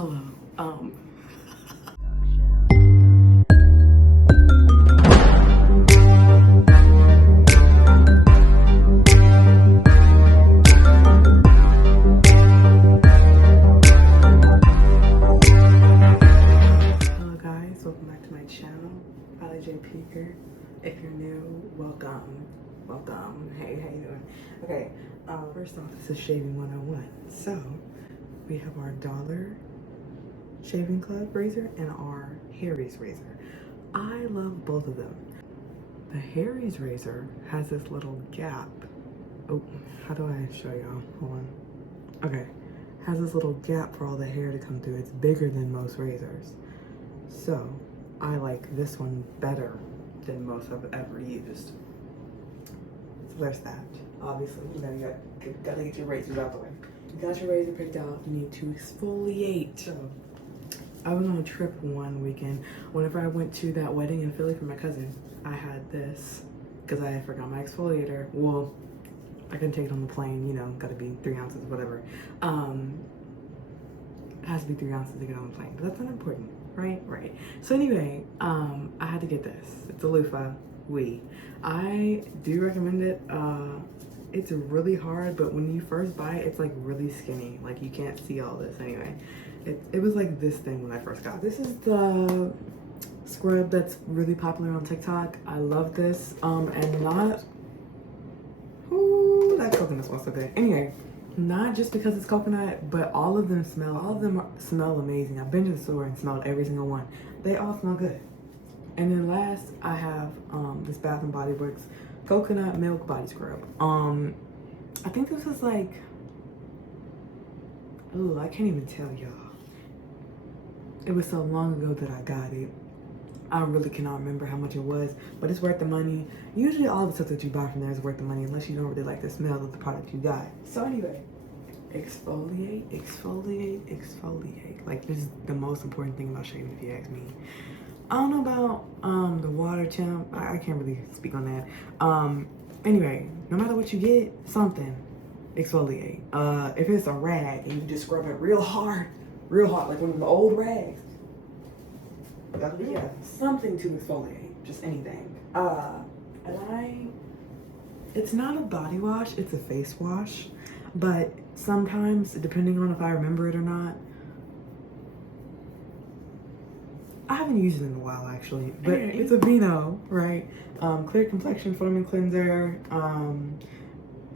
Hello. Hello guys, welcome back to my channel. J Peeker. If you're new, welcome. Welcome. Hey, how you doing? Okay, first off, this is Shaving 101. So, we have our Dollar Shaving Club razor and our Harry's razor. I love both of them. The Harry's razor has this little gap. Oh, how do I show y'all? Hold on. Okay, has this little gap for all the hair to come through. It's bigger than most razors. So, I like this one better than most I've ever used. So there's that. Obviously, you know, you gotta get your razors out the way. You got your razor picked out, you need to exfoliate. So, I went on a trip one weekend. Whenever I went to that wedding in Philly for my cousin, I had this because I forgot my exfoliator. Well, I couldn't take it on the plane, you know, gotta be 3 ounces, whatever. It has to be 3 ounces to get on the plane, but that's not important, right? Right. So anyway, I had to get this. It's a loofah. I do recommend it. It's really hard, but when you first buy it, it's like really skinny. Like you can't see all this anyway. It was like this thing when I first got it. This is the scrub that's really popular on TikTok. I love this. And not, ooh, that coconut smells so good. Anyway, not just because it's coconut, but all of them smell amazing. I've been to the store and smelled every single one. They all smell good. And then last, I have this Bath and Body Works coconut milk body scrub. I think this was like, oh, I can't even tell y'all. It was so long ago that I got it. I really cannot remember how much it was, but it's worth the money. Usually all the stuff that you buy from there is worth the money unless you don't really like the smell of the product you got. So anyway, exfoliate, exfoliate, exfoliate. Like this is the most important thing about shaving if you ask me. I don't know about the water temp. I can't really speak on that. Anyway, no matter what you get, something, exfoliate. If it's a rag and you just scrub it real hard, like one of the old rags, yeah, something to exfoliate, just anything. It's not a body wash, it's a face wash, but sometimes, depending on if I remember it or not, I haven't used it in a while actually, but it's a Vino, right? Clear complexion foaming cleanser,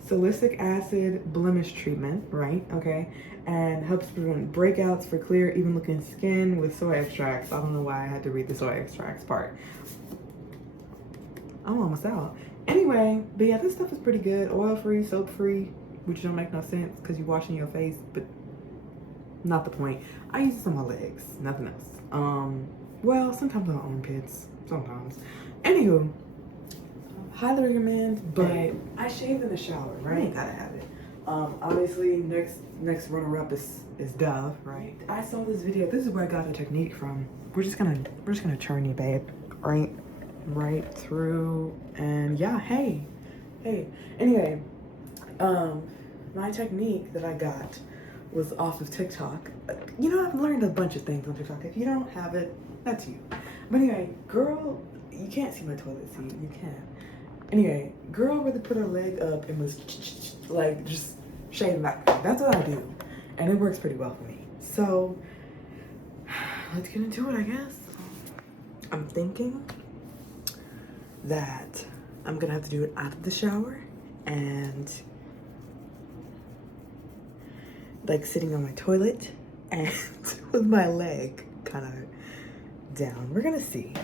salicylic acid blemish treatment, right? Okay, and helps prevent breakouts for clear, even looking skin with soy extracts. I don't know why I had to read the soy extracts part. I'm almost out. Anyway, but yeah, this stuff is pretty good. Oil-free, soap-free, which don't make no sense because you're washing your face, but not the point. I use this on my legs, nothing else. Well, sometimes on armpits, sometimes. Anywho, highly recommend, but I shave in the shower, right? Gotta have it. Obviously, next runner-up is Dove, right? I saw this video. This is where I got the technique from. We're just gonna turn you, babe, right through, and yeah, hey. Anyway, my technique that I got was off of TikTok. You know, I've learned a bunch of things on TikTok. If you don't have it, that's you. But anyway, girl, you can't see my toilet seat. You can. Anyway, girl really put her leg up and was like just shaving back. That's what I do, and it works pretty well for me. So let's get into it, I guess. I'm thinking that I'm gonna have to do it out of the shower and like sitting on my toilet and with my leg kind of down. We're gonna see.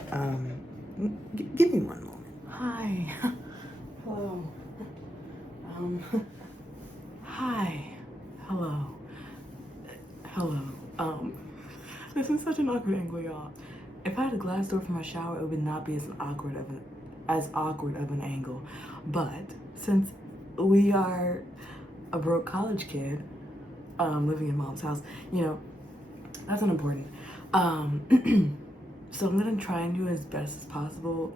Give me one moment. Hi. Hello. Hi. Hello. Hello. This is such an awkward angle, y'all. If I had a glass door for my shower, it would not be as awkward of an angle. But since we are a broke college kid, living in mom's house, you know, that's unimportant. So I'm gonna try and do it as best as possible,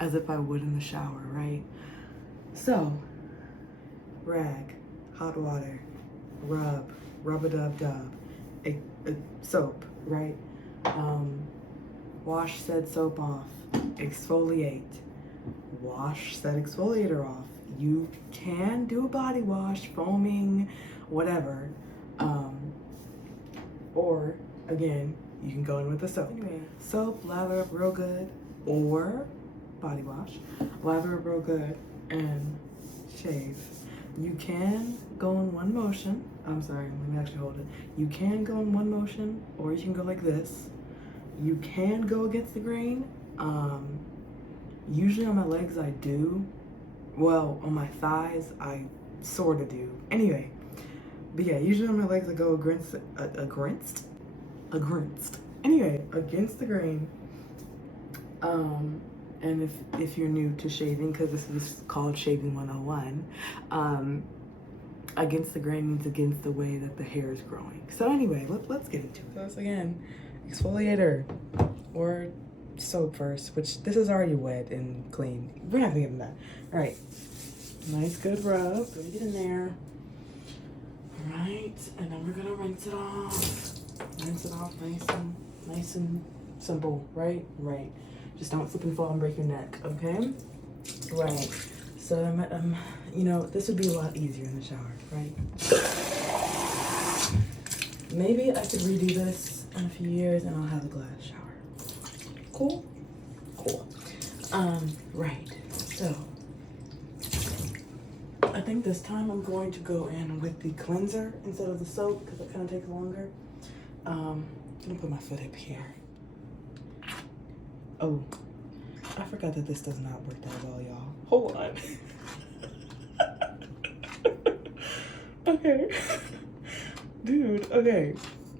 as if I would in the shower, right? So, rag, hot water, rub-a-dub-dub, a soap, right? Wash said soap off, exfoliate, wash said exfoliator off. You can do a body wash, foaming, whatever. Or again, you can go in with the soap. Anyway, soap, lather up real good, or body wash, lather up real good, and shave. You can go in one motion. I'm sorry, let me actually hold it. You can go in one motion, or you can go like this. You can go against the grain. Usually on my legs I do. Well, on my thighs I sort of do. Anyway, but yeah, usually on my legs I go against. Anyway, against the grain. And if you're new to shaving, because this is called Shaving 101, against the grain means against the way that the hair is growing. So anyway, let's get into it. So this again, exfoliator or soap first, which this is already wet and clean. We're not gonna get into that. All right, nice good rub. Go get in there. All right, and then we're gonna rinse it off. Rinse it off nice and simple. Right. Just don't slip and fall and break your neck, okay? Right. So, you know, this would be a lot easier in the shower, right? Maybe I could redo this in a few years and I'll have a glass shower. Cool? Cool. Right. So, I think this time I'm going to go in with the cleanser instead of the soap because it kind of takes longer. I'm gonna put my foot up here. Oh, I forgot that this does not work that well, y'all. Hold on. Okay. Dude, okay.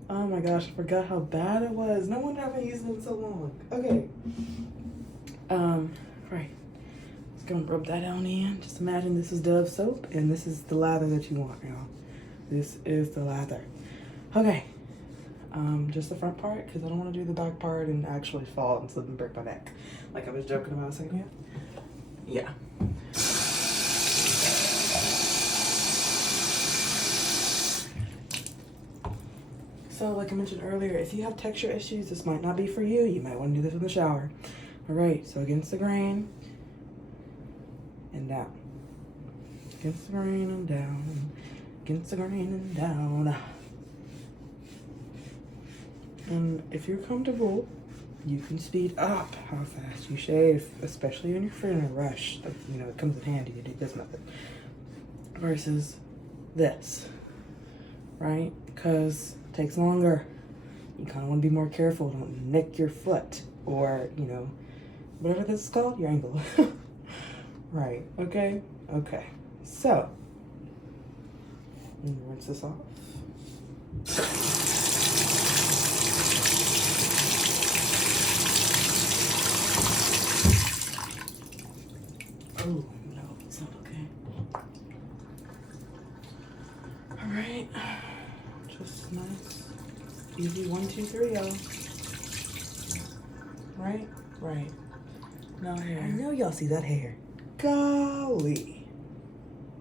Oh my gosh, I forgot how bad it was. No wonder I've been using it so long. Okay. Right. Just gonna rub that on in. Just imagine this is Dove soap and this is the lather that you want, y'all. This is the lather. Okay. Just the front part, because I don't want to do the back part and actually fall and slip and break my neck. Like I was joking about a second ago. Yeah. So like I mentioned earlier, if you have texture issues, this might not be for you. You might want to do this in the shower. All right, so against the grain and down. Against the grain and down. Against the grain and down. And if you're comfortable, you can speed up how fast you shave, especially when you're in a rush. Like, you know, it comes in handy to do this method versus this, right? Because it takes longer. You kind of want to be more careful. Don't nick your foot or, you know, whatever this is called, your ankle. Right, okay? Okay. So, rinse this off. Oh, no, it's not okay. All right. Just nice, easy 1, 2, 3, y'all. Right? Right. No hair. I know y'all see that hair. Golly.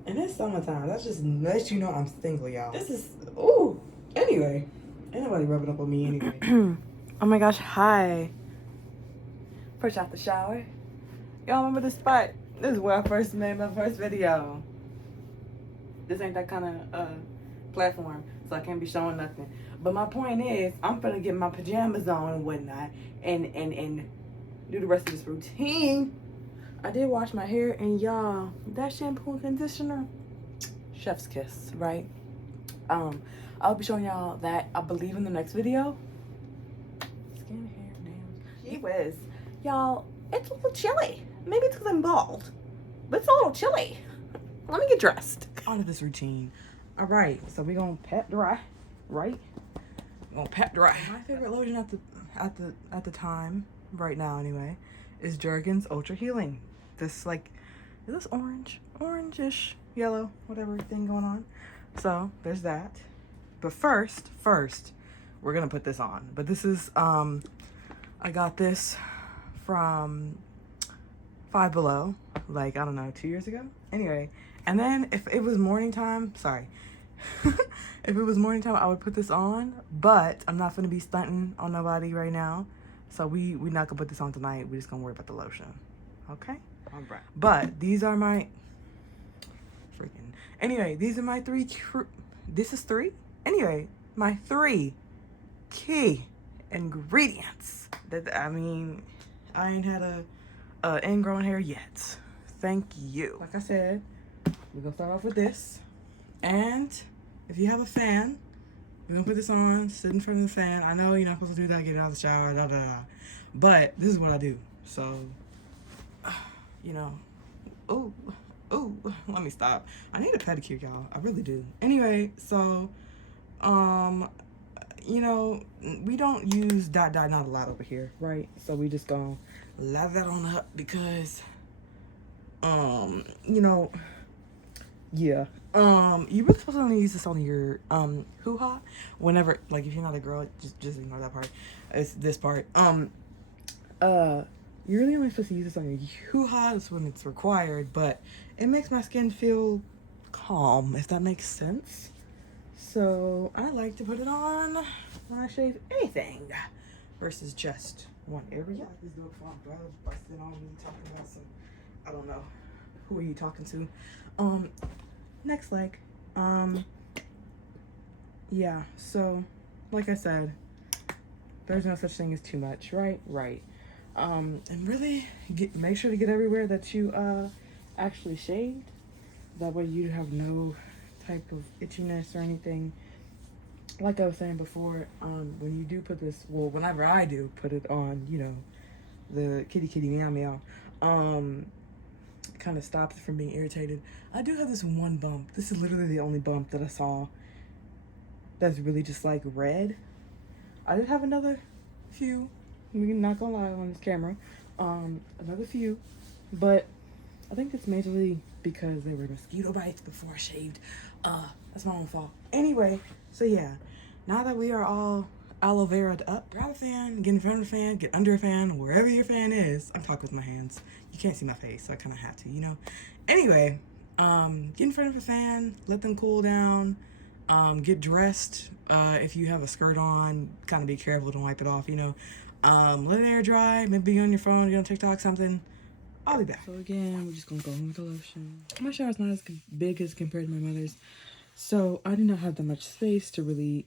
And it's summertime. That's just lets you know I'm single, y'all. This is, ooh. Anyway, ain't nobody rubbing up on me anyway. Oh my gosh, hi. Fresh out the shower. Y'all remember this spot? This is where I first made my first video. This ain't that kind of platform, so I can't be showing nothing. But my point is, I'm gonna get my pajamas on and whatnot, and do the rest of this routine. I did wash my hair, and y'all, that shampoo and conditioner, chef's kiss, right? I'll be showing y'all that, I believe, in the next video. Skin, hair, nails. Gee whiz. Y'all, it's a little chilly. Maybe it's because I'm bald, but it's a little chilly. Let me get dressed. On to this routine. All right, so we're gonna pat dry, right? We're gonna pat dry. My favorite lotion at the time, right now anyway, is Jergens Ultra Healing. This, like, is this orange? Orange-ish, yellow, whatever thing going on. So there's that. But first, we're gonna put this on. But this is, I got this from Five Below, like, I don't know, 2 years ago. Anyway, and then if it was morning time, sorry, If it was morning time, I would put this on, but I'm not gonna be stunting on nobody right now. So we not gonna put this on tonight. We just gonna worry about the lotion. Okay? All right. But these are my anyway, these are my this is 3? Anyway, my 3 key ingredients that, I mean, I ain't had a ingrown hair yet. Thank you. Like I said, we're gonna start off with this. And if you have a fan, we're gonna put this on, sit in front of the fan. I know you're not supposed to do that, get out of the shower, but this is what I do. So, you know, oh, let me stop. I need a pedicure, y'all. I really do. Anyway, so, you know, we don't use not a lot over here, right? So we just gonna lather that on up because, you know, yeah. You really supposed to only use this on your hoo-ha whenever, like, if you're not a girl, just ignore that part. It's this part. You're really only supposed to use this on your hoo-ha. That's when it's required, but it makes my skin feel calm, if that makes sense. So I like to put it on when I shave anything versus just one area. This dog busted on me talking about some, I don't know, who are you talking to? Next leg. Yeah, so like I said, there's no such thing as too much, right? Right. And really make sure to get everywhere that you actually shaved. That way you have no type of itchiness or anything. Like I was saying before, when you do put this, well, whenever I do put it on, you know, the kitty meow meow, it kind of stops it from being irritated. I do have this one bump. This is literally the only bump that I saw that's really just like red. I did have another few, I'm not gonna lie on this camera, another few, but I think it's majorly because there were mosquito bites before I shaved. That's my own fault. Anyway, so yeah, now that we are all aloe vera up, grab a fan, get in front of a fan, get under a fan, wherever your fan is. I'm talking with my hands. You can't see my face, so I kind of have to, you know. Anyway, get in front of a fan, let them cool down, get dressed. If you have a skirt on, kind of be careful, don't wipe it off, you know. Let it air dry, maybe on your phone, get on TikTok, something. I'll be back. So again, we're just gonna go in with the lotion. My shower's not as big as compared to my mother's, so I do not have that much space to really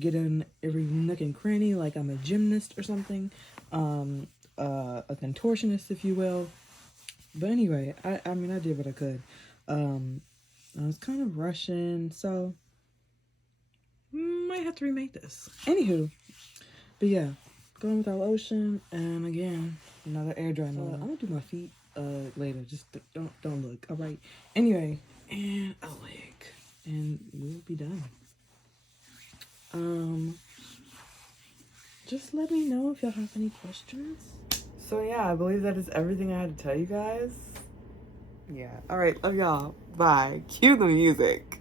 get in every nook and cranny like I'm a gymnast or something, a contortionist, if you will. But anyway, I mean, I did what I could. I was kind of rushing, so might have to remake this. Anywho, but yeah, going with our lotion, and again, another air dry moment. I'm gonna do my feet later. Just don't look. All right. Anyway, and a leg, and we'll be done. Just let me know if y'all have any questions. So yeah, I believe that is everything I had to tell you guys. Yeah. All right. Love y'all. Bye. Cue the music.